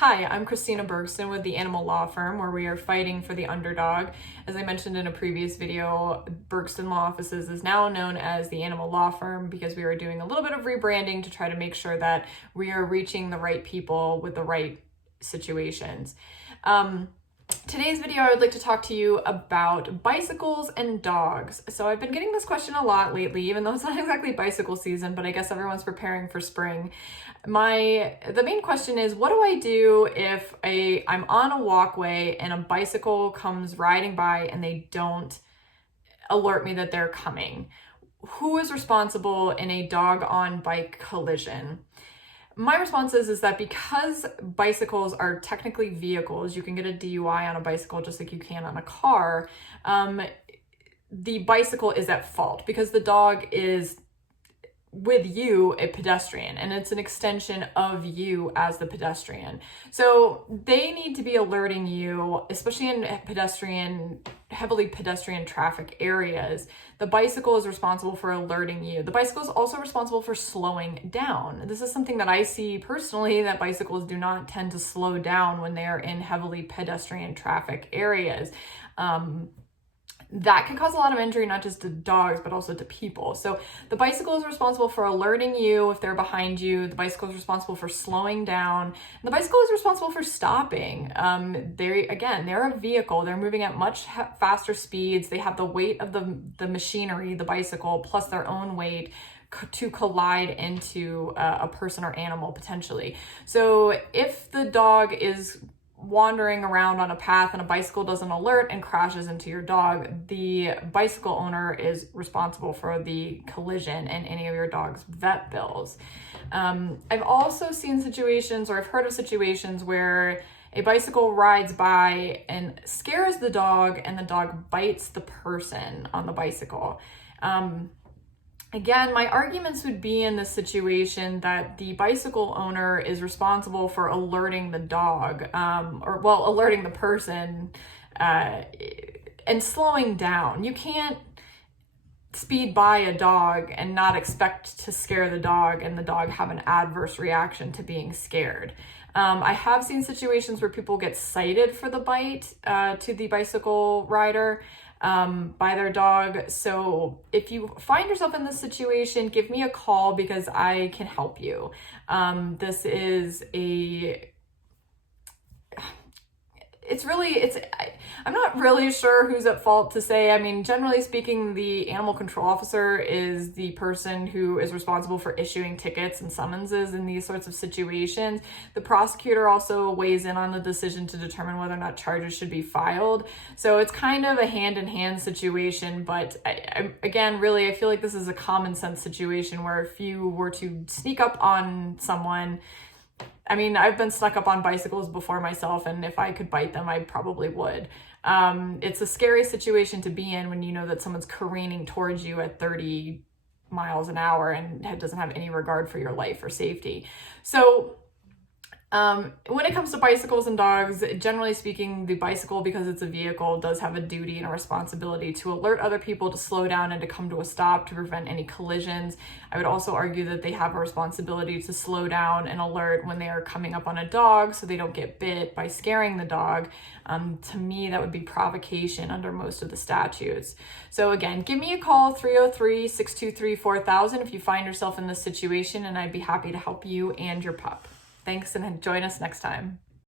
Hi, I'm Christina Bergson with the Animal Law Firm, where we are fighting for the underdog. As I mentioned in a previous video, Bergson Law Offices is now known as the Animal Law Firm because we are doing a little bit of rebranding to try to make sure that we are reaching the right people with the right situations. Today's video, I would like to talk to you about bicycles and dogs. So I've been getting this question a lot lately, even though it's not exactly bicycle season, but I guess everyone's preparing for spring. The main question is, what do I do if I'm on a walkway and a bicycle comes riding by and they don't alert me that they're coming? Who is responsible in a dog on bike collision? My response is that because bicycles are technically vehicles, you can get a DUI on a bicycle just like you can on a car. The bicycle is at fault because the dog is with you, a pedestrian, and it's an extension of you as the pedestrian. So they need to be alerting you, especially in heavily pedestrian traffic areas. The bicycle is responsible for alerting you. The bicycle is also responsible for slowing down. This is something that I see personally, that bicycles do not tend to slow down when they are in heavily pedestrian traffic areas. That can cause a lot of injury, not just to dogs, but also to people. So the bicycle is responsible for alerting you if they're behind you. The bicycle is responsible for slowing down. And the bicycle is responsible for stopping. They're a vehicle. They're moving at much faster speeds. They have the weight of the machinery, the bicycle, plus their own weight to collide into a person or animal potentially. So if the dog is wandering around on a path and a bicycle doesn't alert and crashes into your dog, the bicycle owner is responsible for the collision and any of your dog's vet bills. I've also seen situations, or I've heard of situations, where a bicycle rides by and scares the dog and the dog bites the person on the bicycle. Again, my arguments would be in this situation that the bicycle owner is responsible for alerting the dog, alerting the person and slowing down. You can't speed by a dog and not expect to scare the dog and the dog have an adverse reaction to being scared. I have seen situations where people get cited for the bite to the bicycle rider by their dog. So if you find yourself in this situation, give me a call because I can help you. I'm not really sure who's at fault to say. I mean, generally speaking, the animal control officer is the person who is responsible for issuing tickets and summonses in these sorts of situations. The prosecutor also weighs in on the decision to determine whether or not charges should be filed. So it's kind of a hand-in-hand situation, but I feel like this is a common sense situation where if you were to sneak up on someone, I mean, I've been stuck up on bicycles before myself, and if I could bite them, I probably would. It's a scary situation to be in when you know that someone's careening towards you at 30 miles an hour and doesn't have any regard for your life or safety. So when it comes to bicycles and dogs, generally speaking, the bicycle, because it's a vehicle, does have a duty and a responsibility to alert other people to slow down and to come to a stop to prevent any collisions. I would also argue that they have a responsibility to slow down and alert when they are coming up on a dog so they don't get bit by scaring the dog. To me, that would be provocation under most of the statutes. So again, give me a call, 303-623-4000 if you find yourself in this situation, and I'd be happy to help you and your pup. Thanks, and join us next time.